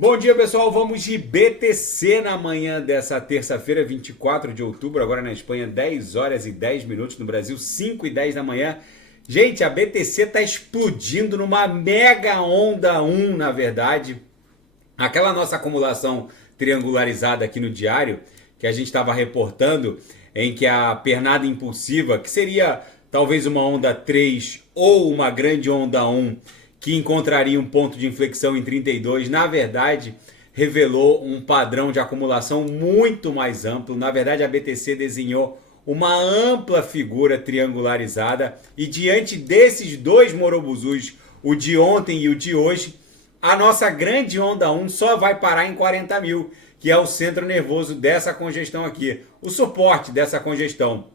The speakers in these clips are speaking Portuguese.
Bom dia, pessoal. Vamos de BTC na manhã dessa terça-feira, 24 de outubro. Agora na Espanha, 10 horas e 10 minutos. No Brasil, 5 e 10 da manhã. Gente, a BTC está explodindo numa mega onda 1, na verdade. Aquela nossa acumulação triangularizada aqui no diário, que a gente estava reportando, em que a pernada impulsiva, que seria talvez uma onda 3 ou uma grande onda 1, que encontraria um ponto de inflexão em 32, na verdade, revelou um padrão de acumulação muito mais amplo. Na verdade, a BTC desenhou uma ampla figura triangularizada e diante desses dois morobuzus, o de ontem e o de hoje, a nossa grande onda 1 só vai parar em 40 mil, que é o centro nervoso dessa congestão aqui, o suporte dessa congestão.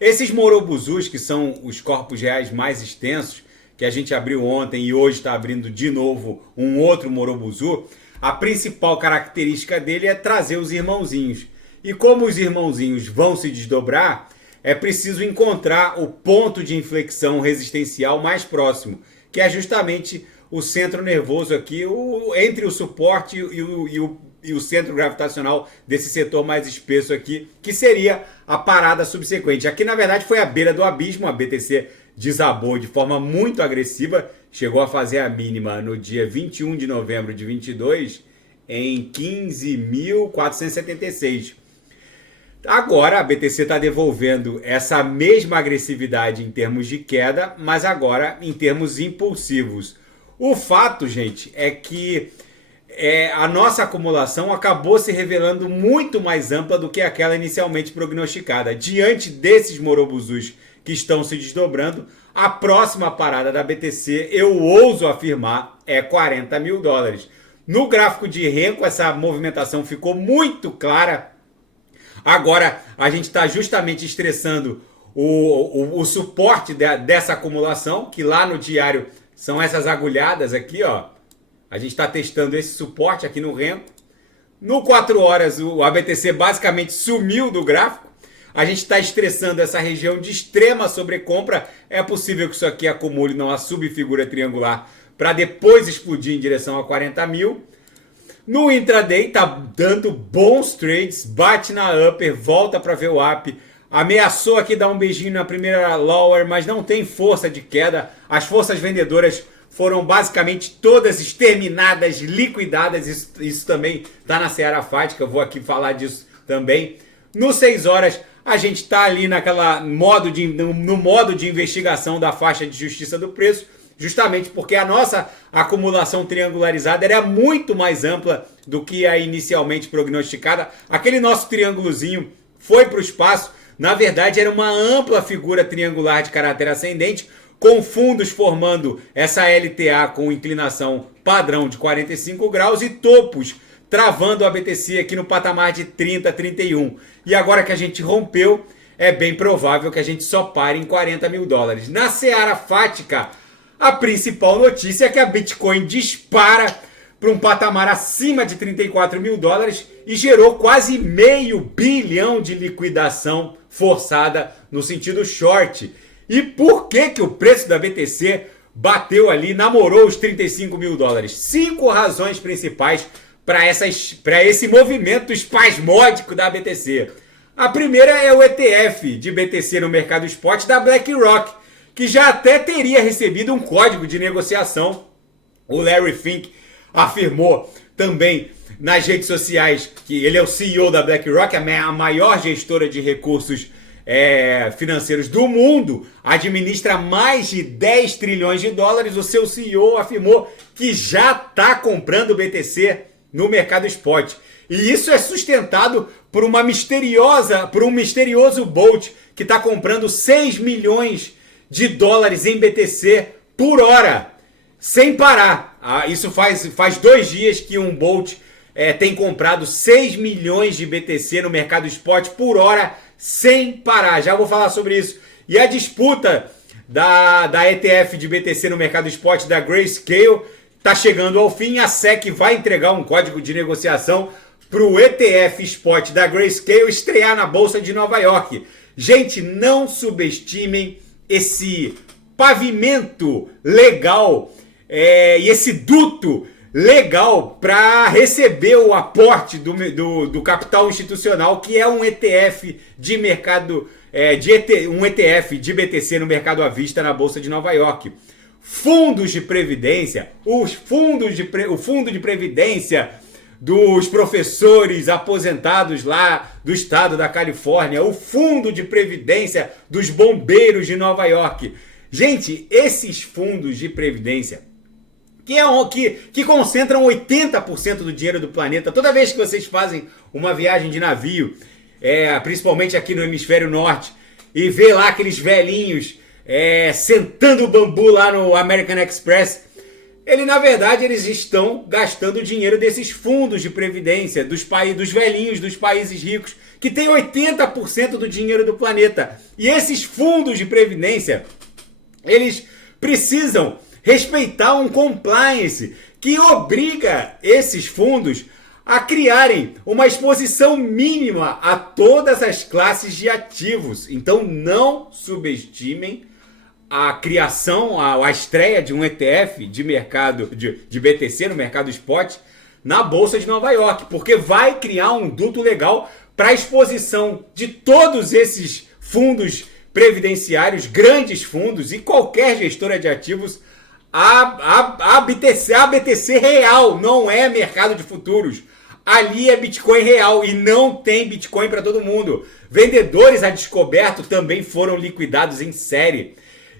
Esses morobuzus, que são os corpos reais mais extensos, que a gente abriu ontem e hoje está abrindo de novo um outro morobuzu, a principal característica dele é trazer os irmãozinhos. E como os irmãozinhos vão se desdobrar, é preciso encontrar o ponto de inflexão resistencial mais próximo, que é justamente o centro nervoso aqui, entre o suporte e o centro gravitacional desse setor mais espesso aqui, que seria a parada subsequente. Aqui, na verdade, foi a beira do abismo. A BTC desabou de forma muito agressiva, chegou a fazer a mínima no dia 21 de novembro de 22 em 15.476. Agora a BTC está devolvendo essa mesma agressividade em termos de queda, mas agora em termos impulsivos. O fato, gente, é que a nossa acumulação acabou se revelando muito mais ampla do que aquela inicialmente prognosticada. Diante desses morobuzus que estão se desdobrando, a próxima parada da BTC, eu ouso afirmar, é 40 mil dólares. No gráfico de Renko, essa movimentação ficou muito clara. Agora, a gente está justamente estressando o suporte dessa acumulação, que lá no diário são essas agulhadas aqui, ó. A gente está testando esse suporte aqui no Renko. No 4 horas, a BTC basicamente sumiu do gráfico. A gente está estressando essa região de extrema sobrecompra. É possível que isso aqui acumule numa subfigura triangular para depois explodir em direção a 40 mil. No intraday está dando bons trades, bate na upper, volta para ver o up. Ameaçou aqui dar um beijinho na primeira lower, mas não tem força de queda. As forças vendedoras foram basicamente todas exterminadas, liquidadas. Isso também está na seara fática, eu vou aqui falar disso também. No 6 horas, a gente está ali no modo de investigação da faixa de justiça do preço, justamente porque a nossa acumulação triangularizada era muito mais ampla do que a inicialmente prognosticada. Aquele nosso triângulozinho foi para o espaço. Na verdade, era uma ampla figura triangular de caráter ascendente, com fundos formando essa LTA com inclinação padrão de 45 graus e topos travando a BTC aqui no patamar de 30, 31. E agora que a gente rompeu, é bem provável que a gente só pare em 40 mil dólares. Na seara fática, a principal notícia é que a Bitcoin dispara para um patamar acima de 34 mil dólares e gerou quase meio bilhão de liquidação forçada no sentido short. E por que o preço da BTC bateu ali, namorou os 35 mil dólares? 5 razões principais para esse movimento espasmódico da BTC. A primeira é o ETF de BTC no mercado spot da BlackRock, que já até teria recebido um código de negociação. O Larry Fink afirmou também nas redes sociais que ele é o CEO da BlackRock, a maior gestora de recursos financeiros do mundo, administra mais de 10 trilhões de dólares. O seu CEO afirmou que já está comprando BTC no mercado spot. E isso é sustentado por um misterioso Bolt que está comprando 6 milhões de dólares em BTC por hora, sem parar. Isso faz 2 dias que um Bolt tem comprado 6 milhões de BTC no mercado spot por hora, sem parar. Já vou falar sobre isso. E a disputa da ETF de BTC no mercado spot da Grayscale está chegando ao fim. A SEC vai entregar um código de negociação para o ETF spot da Grayscale estrear na Bolsa de Nova York. Gente, não subestimem esse pavimento legal e esse duto legal para receber o aporte do capital institucional, que é um ETF de mercado, um ETF de BTC no mercado à vista na Bolsa de Nova York. Fundos de previdência, o fundo de previdência dos professores aposentados lá do estado da Califórnia, o fundo de previdência dos bombeiros de Nova York. Gente, esses fundos de previdência que concentram 80% do dinheiro do planeta. Toda vez que vocês fazem uma viagem de navio, principalmente aqui no hemisfério norte, e vê lá aqueles velhinhos sentando o bambu lá no American Express, na verdade, eles estão gastando o dinheiro desses fundos de previdência, dos velhinhos dos países ricos, que tem 80% do dinheiro do planeta. E esses fundos de previdência, eles precisam respeitar um compliance que obriga esses fundos a criarem uma exposição mínima a todas as classes de ativos. Então não subestimem a criação, a estreia de um ETF de mercado de BTC no mercado spot na Bolsa de Nova York, porque vai criar um duto legal para a exposição de todos esses fundos previdenciários, grandes fundos e qualquer gestora de ativos a BTC real, não é mercado de futuros. Ali é Bitcoin real e não tem Bitcoin para todo mundo. Vendedores a descoberto também foram liquidados em série.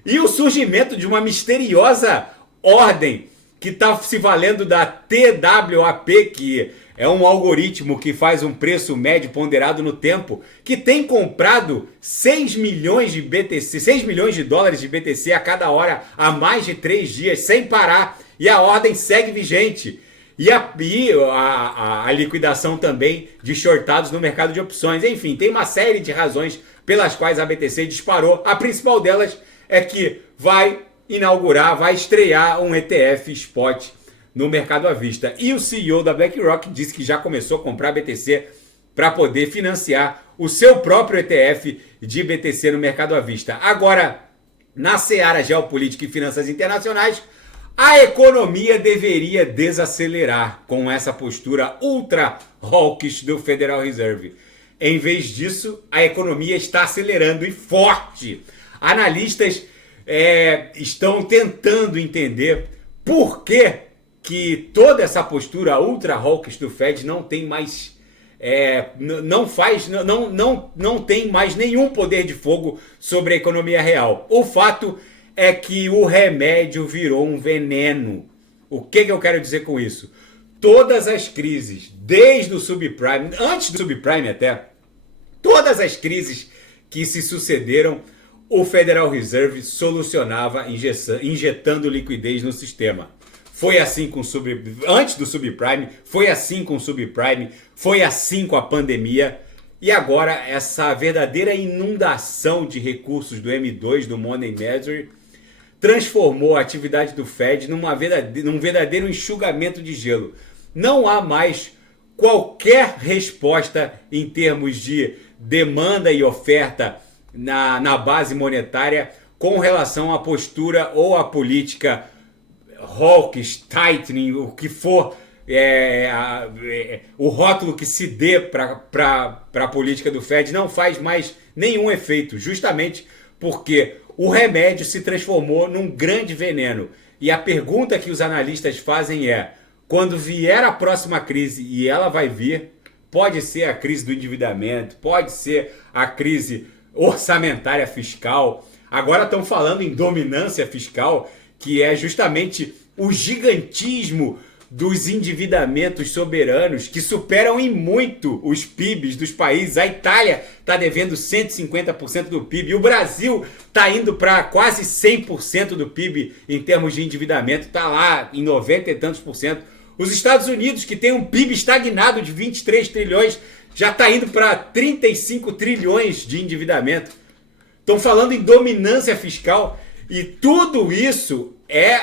E o surgimento de uma misteriosa ordem que está se valendo da TWAP, que é um algoritmo que faz um preço médio ponderado no tempo, que tem comprado 6 milhões de dólares de BTC a cada hora há mais de 3 dias, sem parar. E a ordem segue vigente. E a liquidação também de shortados no mercado de opções. Enfim, tem uma série de razões pelas quais a BTC disparou. A principal delas é que vai estrear um ETF spot no mercado à vista. E o CEO da BlackRock disse que já começou a comprar BTC para poder financiar o seu próprio ETF de BTC no mercado à vista. Agora, na seara geopolítica e finanças internacionais, a economia deveria desacelerar com essa postura ultra hawkish do Federal Reserve. Em vez disso, a economia está acelerando e forte. Analistas estão tentando entender por que toda essa postura ultra hawkish do Fed não tem mais não tem mais nenhum poder de fogo sobre a economia real. O fato é que o remédio virou um veneno. O que eu quero dizer com isso? Todas as crises, desde o subprime, antes do subprime até, todas as crises que se sucederam, o Federal Reserve solucionava injetando liquidez no sistema. Foi assim antes do subprime, foi assim com o subprime, foi assim com a pandemia. E agora essa verdadeira inundação de recursos do M2, do Money Measure, transformou a atividade do Fed num verdadeiro enxugamento de gelo. Não há mais qualquer resposta em termos de demanda e oferta na base monetária com relação à postura ou à política hawkish, tightening, o que for, o rótulo que se dê para a política do Fed não faz mais nenhum efeito, justamente porque o remédio se transformou num grande veneno. E a pergunta que os analistas fazem é: quando vier a próxima crise, e ela vai vir, pode ser a crise do endividamento, pode ser a crise orçamentária fiscal, agora estão falando em dominância fiscal, que é justamente o gigantismo dos endividamentos soberanos, que superam em muito os PIBs dos países. A Itália está devendo 150% do PIB, e o Brasil está indo para quase 100% do PIB em termos de endividamento, está lá em 90 e tantos por cento. Os Estados Unidos, que tem um PIB estagnado de 23 trilhões, já está indo para 35 trilhões de endividamento. Estão falando em dominância fiscal, e tudo isso é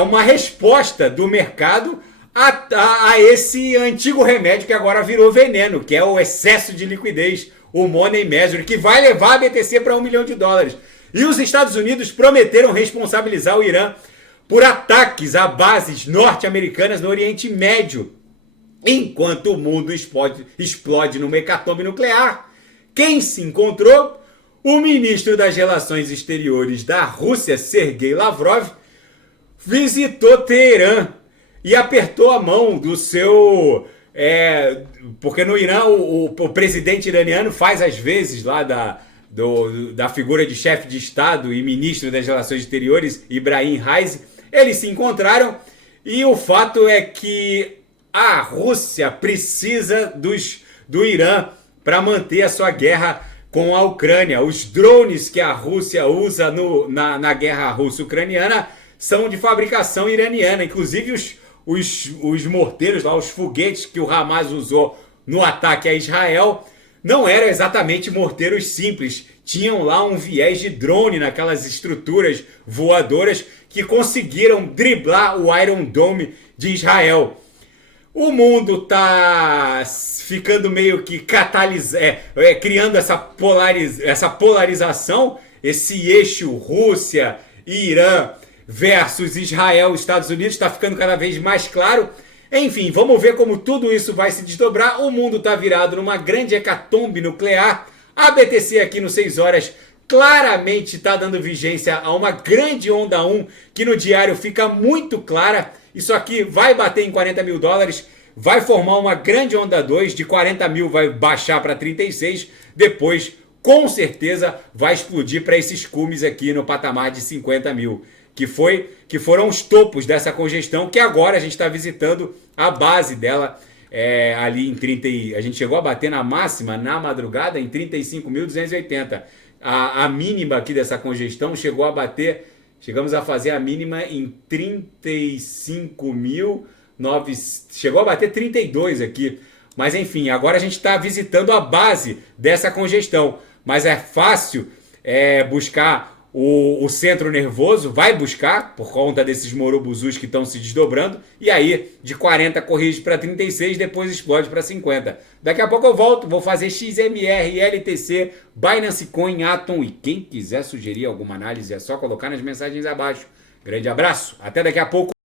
uma resposta do mercado a esse antigo remédio que agora virou veneno, que é o excesso de liquidez, o Money Measure, que vai levar a BTC para $1 milhão. E os Estados Unidos prometeram responsabilizar o Irã por ataques a bases norte-americanas no Oriente Médio. Enquanto o mundo explode numa hecatombe nuclear, quem se encontrou? O ministro das Relações Exteriores da Rússia, Sergei Lavrov, visitou Teherã e apertou a mão do seu... porque no Irã o presidente iraniano faz às vezes lá da figura de chefe de Estado e ministro das Relações Exteriores, Ibrahim Raisi. Eles se encontraram e o fato é que a Rússia precisa do Irã para manter a sua guerra com a Ucrânia. Os drones que a Rússia usa na guerra russo-ucraniana são de fabricação iraniana. Inclusive os morteiros, lá, os foguetes que o Hamas usou no ataque a Israel, não eram exatamente morteiros simples. Tinham lá um viés de drone naquelas estruturas voadoras que conseguiram driblar o Iron Dome de Israel. O mundo está ficando meio que criando essa polarização, esse eixo Rússia e Irã versus Israel e Estados Unidos está ficando cada vez mais claro. Enfim, vamos ver como tudo isso vai se desdobrar. O mundo está virado numa grande hecatombe nuclear. A BTC aqui no 6 horas claramente está dando vigência a uma grande onda 1 que no diário fica muito clara. Isso aqui vai bater em 40 mil dólares, vai formar uma grande onda 2, de 40 mil vai baixar para 36, depois com certeza vai explodir para esses cumes aqui no patamar de 50 mil, que foram os topos dessa congestão, que agora a gente está visitando a base dela, ali em 30, a gente chegou a bater na máxima na madrugada em 35.280. A mínima aqui dessa congestão chegamos a fazer a mínima em 35.900, chegou a bater 32 aqui. Mas enfim, agora a gente está visitando a base dessa congestão. Mas é fácil buscar o centro nervoso, vai buscar, por conta desses morubuzus que estão se desdobrando, e aí de 40 corrige para 36, depois explode para 50. Daqui a pouco eu volto, vou fazer XMR, LTC, Binance Coin, Atom, e quem quiser sugerir alguma análise é só colocar nas mensagens abaixo. Grande abraço, até daqui a pouco.